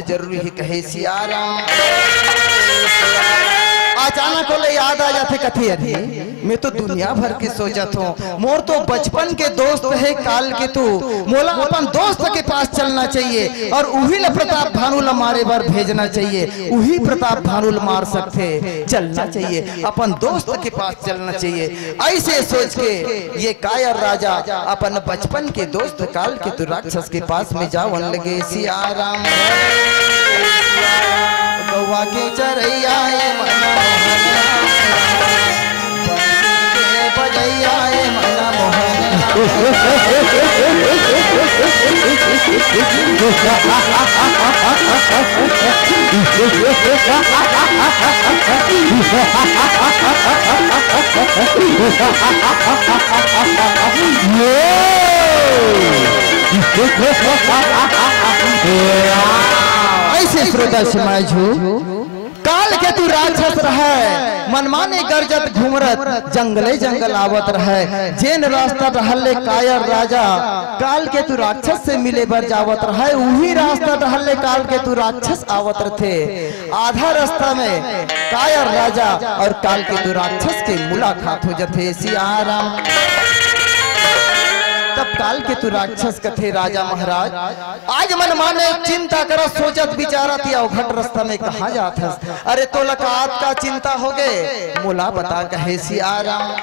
बहुत जरूरी है कहे सियाराम। अचानक बोले याद आ जाते कथे अरे मैं तो दुनिया भर की सोचत हूँ, मोर तो बचपन के दोस्त है काल के तू, मोला अपन दोस्त के पास चलना चाहिए और उही ल प्रताप भानु ल मारे बार भेजना चाहिए, उही प्रताप भानु ल मार सकते, चलना चाहिए अपन दोस्त के पास चलना चाहिए। ऐसे सोच के ये कायर राजा अपन बचपन के दोस्त काल के तू राक्षस के पास में जावन लगे। सियाराम गौवा के चरैया मना बजैया मना ऐसे श्रोता समाज हो काल के तू राक्षस रहे मनमाने गरजत घूमरत जंगले जंगल आवत रहे, जेन रास्ता रहले कायर राजा काल के तू राक्षस से मिले बर जावत रहे, वही रास्ता रहले काल के तू राक्षस आवत रहे। आधा रास्ता में कायर राजा और काल के तू राक्षस के मुलाकात हो जाते। सियाराम तब काल के तू राक्षस कथे राजा महाराज आज मन माने चिंता कर सोचत विचारत या घट रास्ता में कहा जात हस, अरे तो लकात का चिंता हो गए मोला बता कहे सियाराम।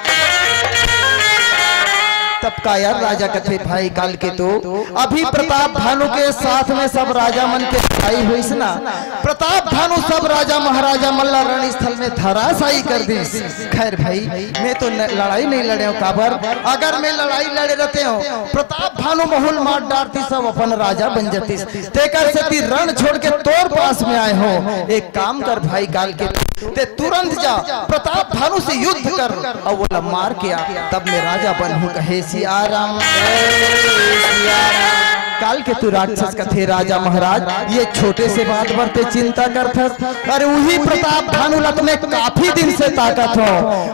तब कायर राजा कथे भाई काल के तो अभी प्रताप भानु के साथ में सब राजा मन के लड़ाई हुई ना, प्रताप भानु सब राजा महाराजा मल्ला रण स्थल में धराशायी कर दी। खैर भाई मैं तो लड़ाई नहीं लड़े हूँ काबर, अगर मैं लड़ाई लड़े रहते हो प्रताप भानु बहुल मार डालती सब अपन राजा बन जाती, तेकर से ती रण छोड़ के तोर पास में आए हो। एक काम कर भाई काल के ते तुरंत जा प्रताप भानु से युद्ध कर और वो मार के आ, तब मैं राजा बनूं कहे सियाराम। काल के तू राक्षस कथे राजा महाराज ये छोटे से बात बरते चिंता करते, अरे वही प्रताप भानु ला तुम्हें काफी दिन से ताकत हो,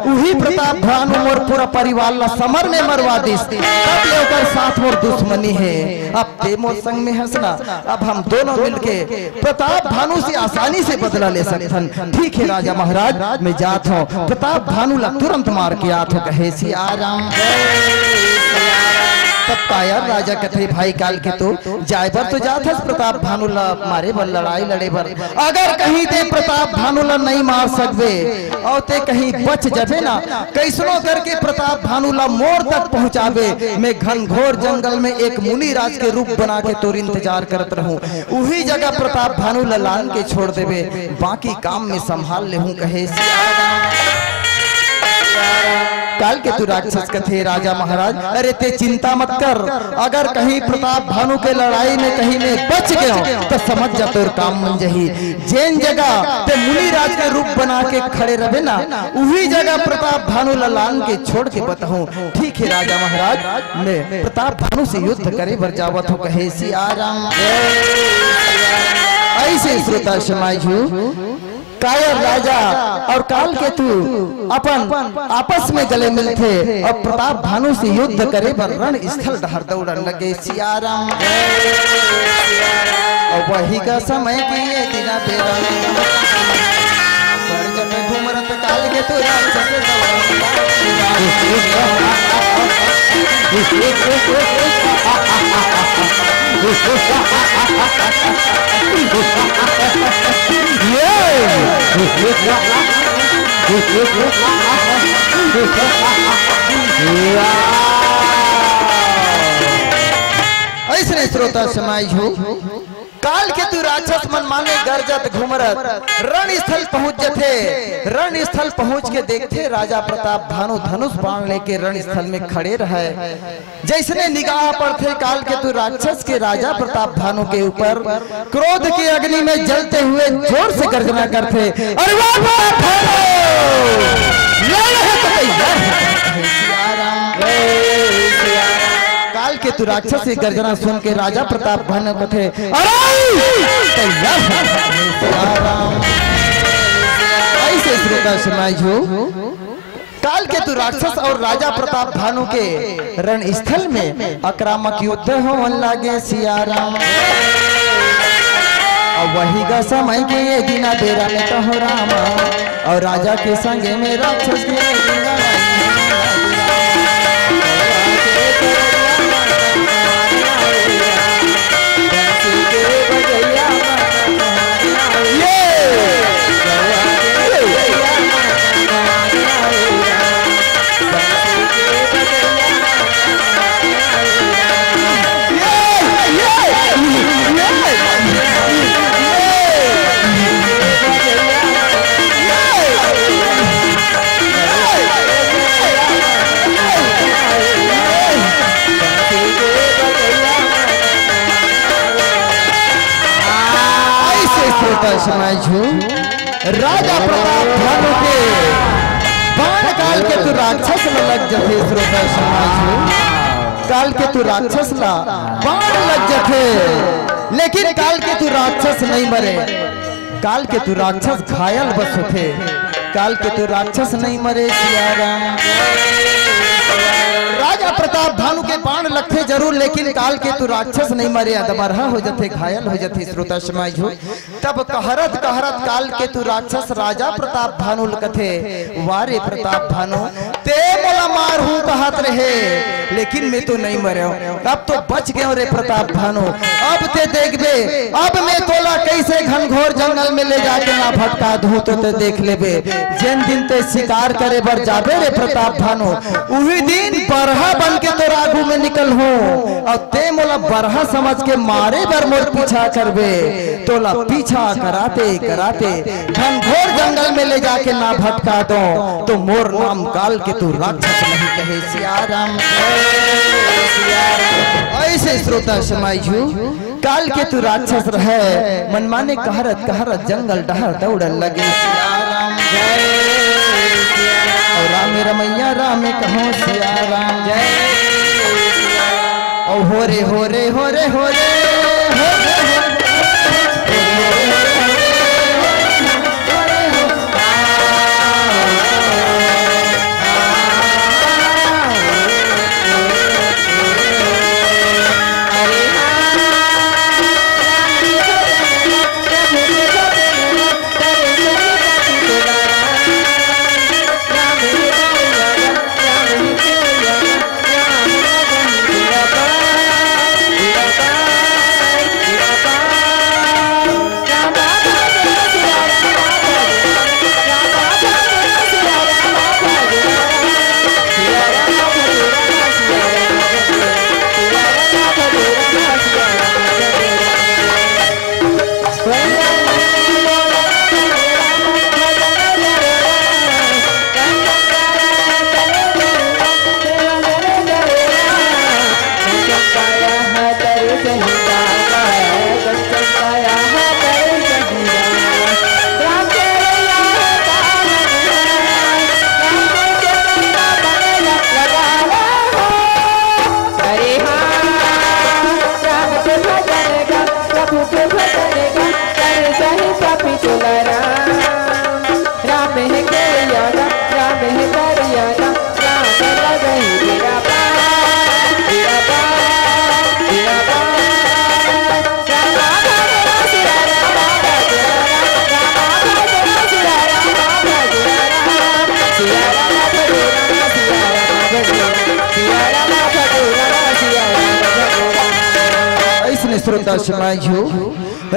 वही प्रताप भानु मोर पूरा परिवार ला समर में मरवा दिस, तब लेकर साथ मोर दुश्मनी है, अब ते मोर संग में हंसना, अब हम दोनों मिलके प्रताप भानु से आसानी से बदला ले सकते। ठीक है राजा महाराज मैं जात हूँ, प्रताप भानु ला तुरंत मार के आत हो कहे सियाराम। तब कायर राजा कथे भाई काल के तो जाए बर तो जात हस प्रताप भानु ला मारे बर लड़ाई लड़े बर, अगर कहीं ते प्रताप भानु ला नहीं मार सकबे और ते कहीं बच जाबे ना, कैसनो करके प्रताप भानु ला मोर तक पहुंचाबे, मैं घनघोर जंगल में एक मुनि राज के रूप बना के तोर इंतजार करत रहूं, उही जगह प्रताप भानु ला लान के छोड़ देबे, बाकी काम में संभाल ले हूं कहे सियाराम। काल के तू राक्षस कथे राजा महाराज अरे ते चिंता मत कर, अगर कहीं प्रताप भानु के लड़ाई में कहीं में बच गया तो समझ जा तोर काम मन जही, जेन जगह ते मुनि राज के रूप बना के खड़े रहे ना, उही जगह प्रताप भानु लान के छोड़ के बताऊं। ठीक है राजा महाराज मैं प्रताप भानु से युद्ध करे बर जावत हूँ कहे सियाराम। ऐसे श्रोता समाज कायर राजा और काल के तू अपन आपस में गले मिलते और प्रताप भानु से युद्ध करे पर रण स्थल डहर दौड़न लगे। सियाराम और वही का समय की ये दिना बेरा में घूमरत काल के तू ऐसे श्रोता समाज हो काल के तू राक्षस मन माने गरजत घुमरत रण स्थल पहुंच जथे, रण स्थल पहुंच के देखते राजा प्रताप भानु धनुष बाण लेके रण स्थल में खड़े रहे, जैसने निगाह पड़ते काल के तू राक्षस के राजा प्रताप भानु के ऊपर क्रोध की अग्नि में जलते हुए जोर से गर्जना करते, अरे काल के तू राक्षस की गर्जना सुन के राजा प्रताप भानु कथे ऐसे श्रोता समाज हो काल के तू राक्षस और राजा प्रताप भानु के रण स्थल में आक्रामक युद्ध होने लगे। सियाराम वही का समय के ये दिना बेरा में कहो रामा और राजा के संगे में राक्षस के राजा प्रताप भानु के बाण काल के तू राक्षस लग जथे श्रोता समाज काल के तू राक्षस ला बाण लग जथे लेकिन काल के तू राक्षस नहीं मरे काल के तू राक्षस घायल बस होते काल के तू राक्षस नहीं मरे सिया राम राजा प्रताप भानु के बाण लगते जरूर लेकिन काल के तू राक्षस नहीं मरे अदमरहा हो जाते घायल हो जाते श्रोता समाज हो तब कहरत कहरत काल के तू राक्षस राजा प्रताप भानु कथे वारे प्रताप भानु ते मोला मार हूं कहत रहे लेकिन मैं तो नहीं मरे अब तो बच गए रे प्रताप भानु अब ते देखबे अब मैं तोला कैसे घनघोर जंगल में ले जाके ना भटका दूं तो ते देख लेबे जिन दिन ते शिकार करे बर जाबे रे प्रताप भानु उही दिन बरहा बन के तो आगू में निकल हो और ते मोला बरहा समझ के मारे बर मोर पीछा करबे तोला पीछा कराते कराते घनघोर जंगल में ले जाके ना भटका दो तो मोर नाम काल के तू राक्षस नहीं कहे सिया राम ऐसे श्रोता समाजू काल के तू राक्षस रहे मनमाने कहरत कहरत जंगल डहर दौड़न लगे सिया राम जय और राम रमैया राम कहो सिया राम जय और हो रे हो रे हो रे हो रे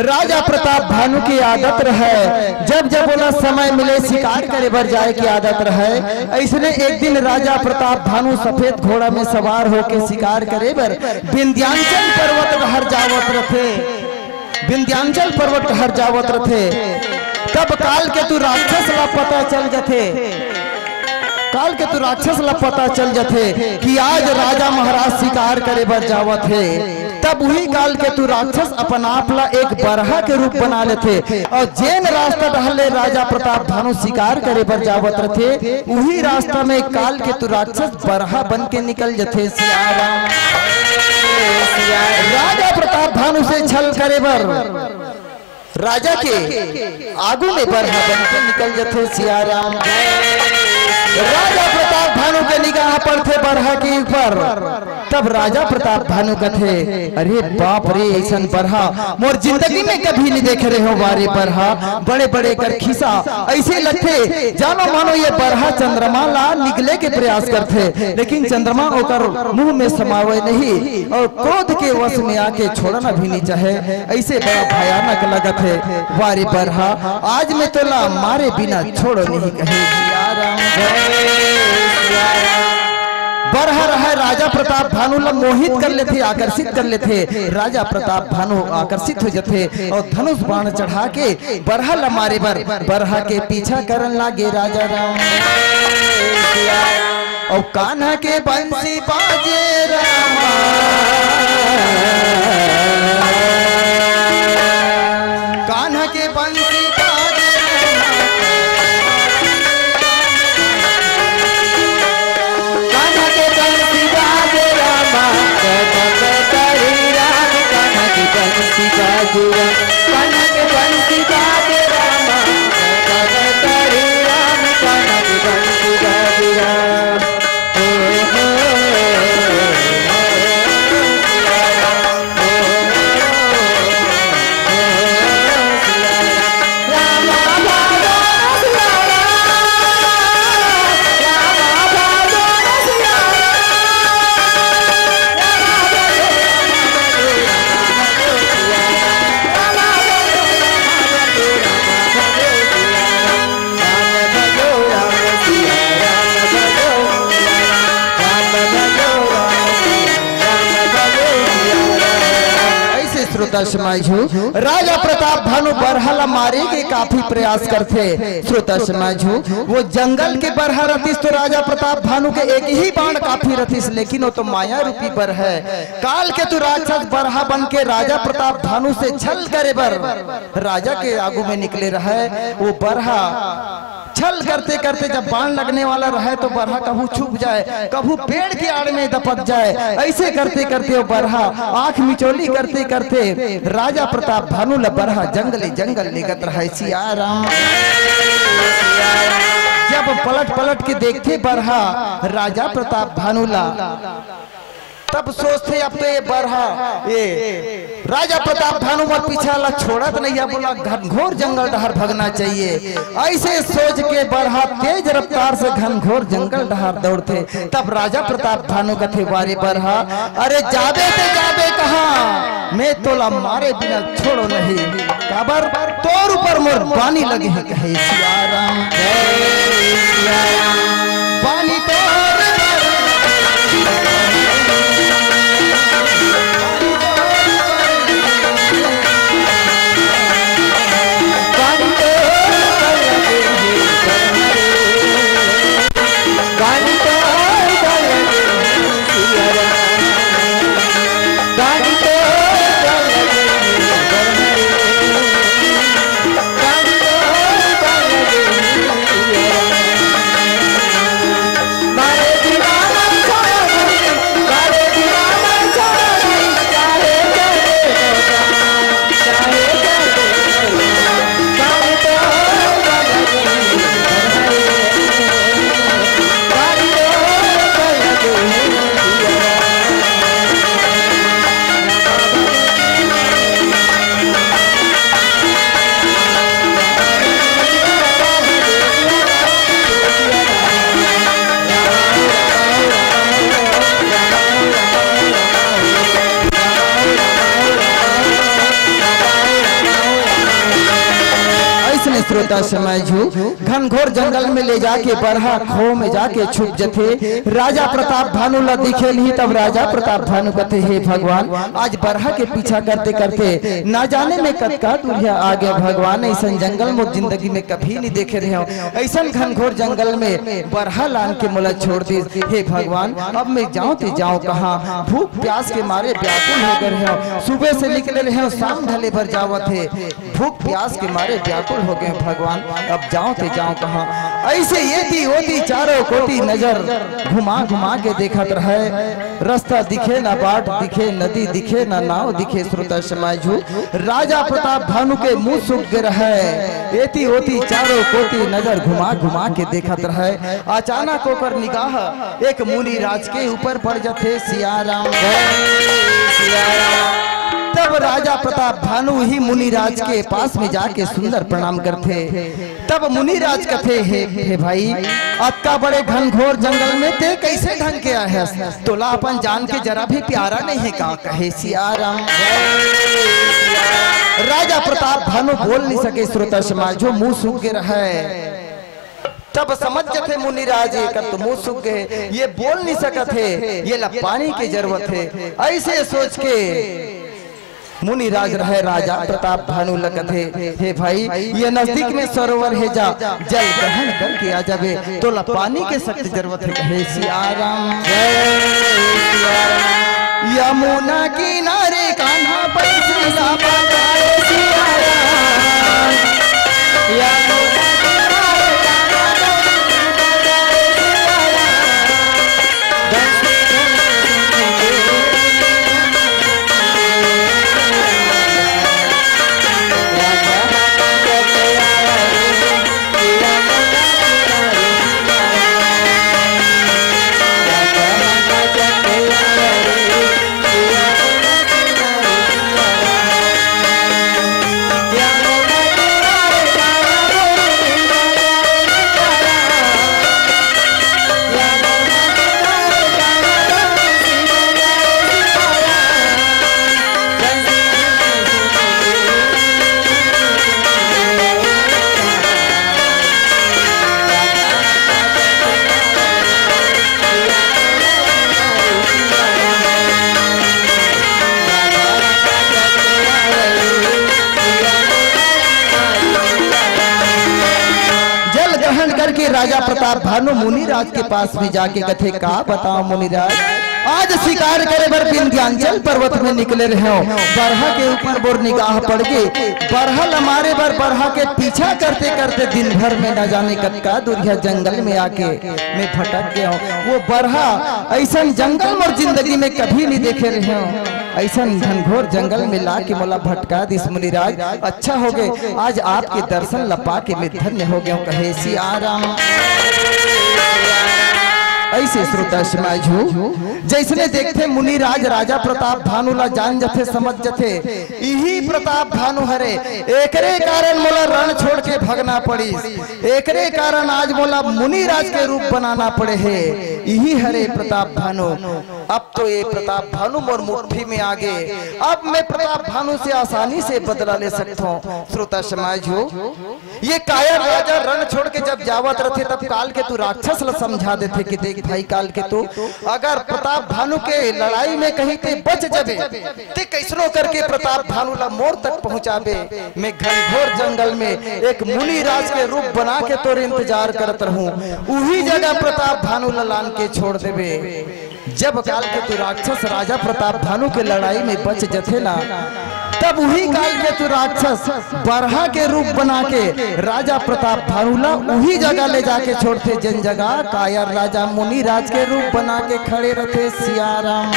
राजा प्रताप भानु की आदत रहे जब जब बोला समय मिले शिकार करे बर जाए की आदत रहे ऐसने एक दिन राजा प्रताप भानु सफेद घोड़ा में सवार होके शिकार करे बर विंध्याचल पर्वत हर जावत रथे विंध्याचल पर्वत हर जावत रथे तब काल के तू राक्षस ला पता चल जाते काल के तू राक्षस ला पता चल जाते कि आज राजा महाराज शिकार करे बर जावत है तब वही काल के तू राक्षस अपन आप ला एक बरहा के रूप बना लेते और जेन रास्ता डहले राजा प्रताप भानु शिकार करे बर जावत रथे वही रास्ता में काल के तू राक्षस बरहा बन के निकल जाते सिया राम राजा प्रताप भानु से छल करे बर राजा के आगू में बरहा बन के निकल जाते सिया राम राजा प्रताप भानु के निगाह पड़ते बरहा के ऊपर तब राजा प्रताप भानु कथे अरे बाप रे ऐसा बरहा मोर जिंदगी में कभी नहीं देखे रहे हो बारे बरहा बड़े बड़े कर खीसा ऐसे लगते जानो मानो ये बरहा चंद्रमा ला निकले के प्रयास करते लेकिन चंद्रमा होकर मुंह में समावे नहीं और क्रोध के वश में आके छोड़ना भी नहीं चाहे ऐसे बड़ा भयानक लगत है वारे बरहा आज में तो ला मारे बिना छोड़ो नहीं कहे बरहा रहा राजा प्रताप भानु ला मोहित कर लेते आकर्षित कर लेते राजा प्रताप भानु आकर्षित हो जाते और धनुष बाण चढ़ा के बरहा ला मारे बरहा के पीछा करन लागे राजा राम और कान्हा के बंसी बाजे रामा कान्हा के बंसी बाजे कान्हा के बंसी बाजे रामा कान्हा के बंसी बाजे कान्हा के बंसी बाजे रामा कान्हा के बंसी बाजे राम राजा प्रताप भानु बरहा ला मारे के काफी प्रयास करते श्रोता समाजू वो जंगल के बरहा रतीस तो राजा प्रताप भानु के एक ही बाण काफी रतीस लेकिन वो तो माया रूपी बर है काल के तू राक्षस बरहा बन के राजा प्रताप भानु से छल करे बर राजा के आगू में निकले रहे वो बरहा छल करते करते जब बाण लगने वाला रहे तो बरहा कभू छुप जाए कभू पेड़ के आड़ में दपक जाए ऐसे करते करते वो बरहा आंख मिचोली करते करते राजा प्रताप भानु ला बरहा जंगली जंगल निकट रहे सिया राम जब पलट पलट के देखते बरहा राजा प्रताप भानु ला तब सोचते अब तो ये बरहा ये राजा प्रताप भानु मत पीछा ला छोड़ा तो नहीं बोला घनघोर जंगल डहर भगना चाहिए ऐसे सोच के बरहा तेज रफ्तार से घनघोर जंगल डहर दौड़ते तब राजा प्रताप भानु कथे वारे बरहा अरे जाबे ते जाबे कहाँ मैं तोला मारे बिना छोड़ो नहीं काबर तोर ऊपर मोर बानी लगे है कहे सिया राम बानी तोर श्रोता समझू घनघोर जंगल में ले जाके बरहा खो में जाके छुप जथे राजा प्रताप भानु ला दिखे नहीं तब राजा प्रताप भानु कहते हे भगवान आज बरहा के पीछा करते करते ना जाने में कतका दूरिया आ गया भगवान ऐसा जंगल में जिंदगी में कभी नहीं देखे रहे हो ऐसा घनघोर जंगल में बरहा लान के मुला छोड़ दी हे भगवान अब मैं जाऊँ तो जाऊँ कहाँ भूख प्यास के मारे व्याकुल हो गए हो सुबह से निकले रहे हो शाम ढले भर जावत है भूख प्यास के मारे व्याकुल हो गए गए भगवान, अब जाओ ते जाओ कहाँ। ऐसे ये थी होती चारों कोटी नजर घुमा घुमा के देखत रहे, रास्ता दिखे ना बाट दिखे, नदी दिखे ना नाव दिखे। श्रोता समाजू राजा प्रताप भानु के मुंह सूख गए रहे, एती होती चारों कोटी नजर घुमा घुमा के देखत रहे। अचानक होकर निगाह एक मुनि राज के ऊपर पड़ जाते। सिया राम सिया राम। तब राजा प्रताप भानु ही मुनिराज के पास में जाके सुंदर प्रणाम करते। तब मुनिराज कहते हे भाई, अक्का बड़े घनघोर जंगल में ते कैसे ढंग के आया है, तोला अपन जान के जरा भी प्यारा नहीं है का। कहे सिया राम। राजा प्रताप भानु बोल नहीं सके। श्रोता समाज जो मुंह सूख के रहे। तब समझ जाते मुनिराज कर तो मुंह सूख गए, ये बोल नहीं सकते, ये ला पानी की जरूरत है। ऐसे सोच के मुनिराज रहे राजा प्रताप भानु लगते। हे भाई, ये नजदीक में सरोवर है, जा जल ग्रहण करके आ जावे, तो ला पानी के सख्त जरूरत है। कहे सिया राम यमुना किनारे कान्हा पैसे ला पाए। सिया राम यमुना करके राजा प्रताप भानु मुनिराज के पास में जाके कथे का बताओ मुनिराज, आज शिकार करे बर विंध्याचल पर्वत में निकले रहे हो, बरहा के ऊपर बोर निगाह पड़ गई, बरहा हमारे बर बरहा के पीछा करते करते दिन भर में न जाने कतका दूरिया जंगल में आके मैं भटक गया हूँ। वो बरहा ऐसा जंगल मोर जिंदगी में कभी नहीं देखे रहे हो, ऐसा घनघोर जंगल में ला के मोला भटका दिस मुनिराज। अच्छा हो गए आज आपके दर्शन लपा के मैं धन्य हो गया। कहे सिया राम। ऐसे श्रोता समाज हो जैसने देखते मुनिराज राजा प्रताप भानु ला जान जथे समझ जथे, यही प्रताप भानु हरे एकरे कारण मोला रण छोड़ के भगना पड़ी, एकरे कारण आज मोला मुनिराज के रूप बनाना पड़े है, यही हरे प्रताप भानु। अब तो ये प्रताप भानु मोर मुट्ठी में आ गए, अब मैं प्रताप भानु से आसानी से बदला ले सकता हूँ। श्रोता समाज हो ये कायर राजा रण छोड़ के जब जावत रहते तब काल के तू राक्षस ला समझा देते कि देख भाई काल के तू अगर प्रताप भानु के लड़ाई में कहीं ते बच जाबे ते कैसनो करके प्रताप भानु ला मोर तक पहुंचाबे। मैं घनघोर जंगल में एक मुनि राज के रूप बना के तोर इंतजार करत रहूं, उही जगह प्रताप भानु ला लान के छोड़ देबे। जब काल के तू राक्षस राजा प्रताप भानु के लड़ाई में बच जथे ना, तब वही काल के तू राक्षस बरहा के रूप बना के राजा प्रताप भानु ला वही जगह ले जाके छोड़ते जिन जगह कायर राजा मुनि राज के रूप बना के खड़े रहते। सिया राम।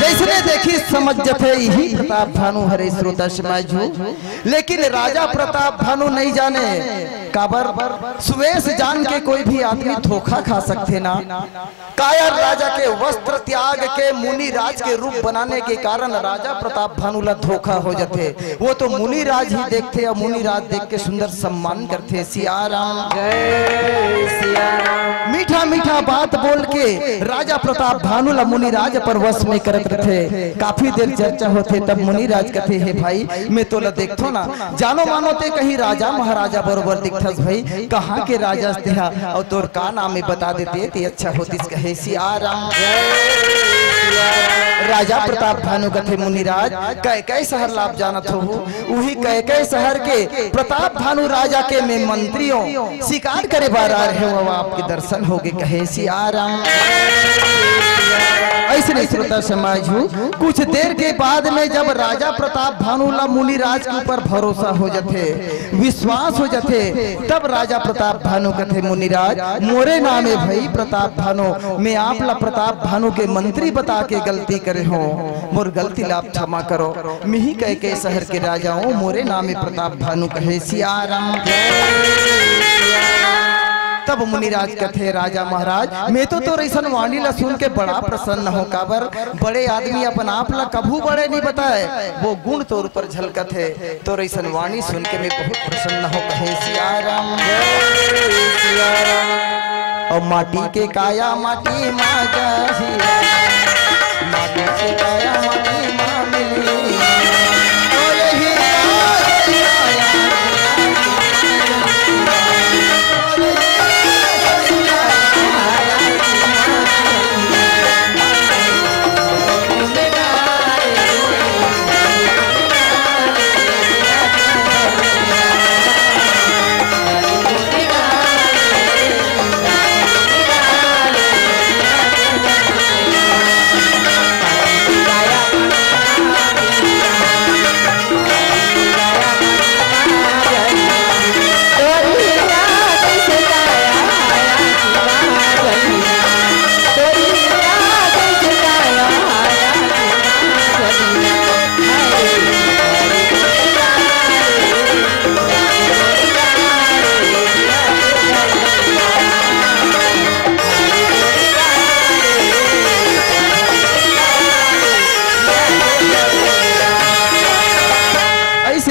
जैसने देखी समझ जथे यही प्रताप भानु हरे श्रोता समाज हो, लेकिन राजा प्रताप भानु नहीं जाने काबर सुवेश जान के कोई भी आदमी धोखा खा सकते ना। कायर राजा के वस्त्र त्याग के मुनि राज के रूप बनाने के कारण राजा प्रताप भानु ला धोखा हो जाते, वो तो मुनि राज ही देखते और मुनि राज देख के सुंदर सम्मान करते। सिया राम जय सिया राम। मीठा मीठा बात बोल के राजा प्रताप भानु ला मुनि राज पर वश में करत रहे। काफी देर चर्चा होते तब मुनि राज कहते है भाई मैं तो ला देखतो ना जानो मानो ते कहीं राजा महाराजा बरोबर दिखथस भाई, कहाँ के राजा तेहा और तोर का नाम में बता देते ते अच्छा होतिस। कहे सिया राम। राजा प्रताप भानु कथे मुनिराज कई कई शहर लाभ जानत हो, वही कई कई शहर के प्रताप भानु राजा के में मंत्रियों शिकार करे बार आ रहे हो, आपके दर्शन हो गए। कहे सिया राम। ऐसे नहीं श्रोता समाज हूँ। कुछ देर के बाद में जब राजा प्रताप भानु ला मुनिराज के ऊपर भरोसा हो जाते, विश्वास हो जाते, तब राजा प्रताप भानु कहते मुनिराज मोरे नामे भाई प्रताप भानु, मैं आप ला प्रताप भानु के मंत्री बता के गलती करे हो, मोर गलती ला क्षमा करो। मिही कह के शहर के राजाओं मोरे नामे प्रताप भानु कहे सियाराम। तब मुनिराज कहते राजा महाराज मैं तो ऐसा वाणी ला सुन के बड़ा प्रसन्न हो, काबर बड़े आदमी अपन आप ला कभू बड़े नहीं बताए, वो गुण तोर पर झलकत है, तो ऐसा वाणी सुन के मैं बहुत प्रसन्न हो कहे सियाराम। और माटी के काया माटी माँ माटी के काया माटी माँ मिली,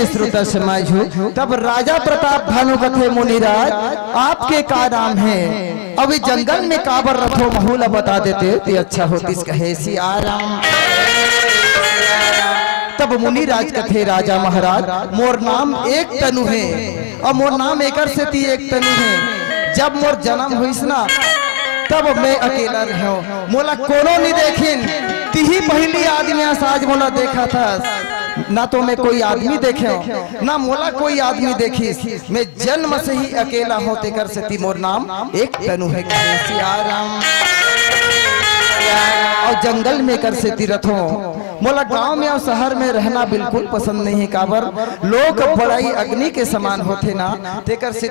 श्रोता समाज हो। तब राजा प्रताप भानु कथे मुनिराज आपके का नाम है, अभी जंगल में काबर रखो महूला बता देते तो अच्छा होती कहे सियाराम। तब मुनिराज कथे राजा महाराज मोर नाम एक तनु है, और मोर नाम एकर से ती एक तनु है। जब मोर जन्म हुईस ना तब मैं अकेला रहो, मोला कोनो नहीं देखिन, तिही पहली आदमी आज मोला देखा था, ना तो मैं कोई आदमी देखे ना मोला कोई आदमी देखी, मैं जन्म से ही अकेला होते कर सती मोर नाम एक तनु है सियाराम। और जंगल में कर से तीरथ हो, मोला गांव में और शहर में रहना बिल्कुल पसंद नहीं है, काबर लोग बड़ाई अग्नि के समान होते ना, तेकर से